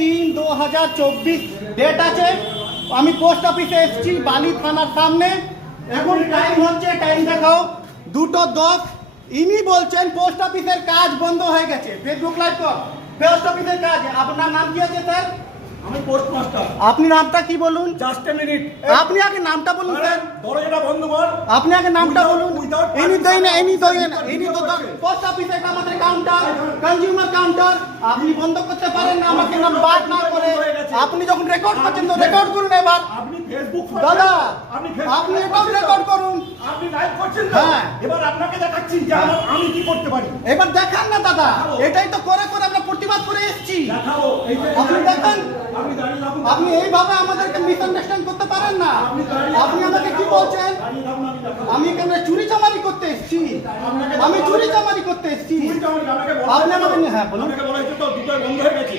3/2024 date আছে। আমি post অফিসে এসেছি বালি থানার সামনে। এখন টাইম হচ্ছে, টাইম দেখাও 2:10। ইনি বলছেন পোস্ট অফিসের কাজ বন্ধ হয়ে গেছে। ফেসবুক লাইভ কর, পোস্ট অফিসের কাজ। আপনার নাম কি আছে স্যার? আমি পোস্ট মাস্টার। আপনি নামটা কি বলুন? Just a minute. আপনি আগে নামটা বলুন স্যার। দরজাটা বন্ধ কর। আপনি আগে নামটা বলুন। ইনি তো পোস্ট অফিসে আমাদের কাউন্টার, কনজিউমার কাউন্টার। আপনি বন্ধ করতে পারেন না, আমাকে নাম বাদ না করে। আপনি যখন রেকর্ড করছেন তো রেকর্ড করুন এবার। আপনি ফেসবুক দাদা আপনি এটাও রেকর্ড করুন। আপনি লাইভ করছেন না? হ্যাঁ। এবার আপনাকে দেখাচ্ছি যে আমি কি করতে পারি। এবার দেখান না দাদা, এটাই তো করে করে আমরা প্রতিবাদ করে এসেছি। দেখাও। এই যে আপনি দেখান। আপনি দাঁড়িয়ে থাকুন। আপনি এইভাবে আমাদেরকে মিসআন্ডারস্ট্যান্ড করতে পারেন না। আপনি আমাকে কি বলছেন? দাঁড়িয়ে থাকুন, আমি দেখাবো। আমি এখানে চুরি চামারি করতে এসেছি। আমি চুরি চামারি করতে এসেছি। আপনাকে আপনি আমাকে হ্যাঁ বলুন। আপনাকে বলা হয়েছে তো দুটোই বন্ধ হয়ে গেছে।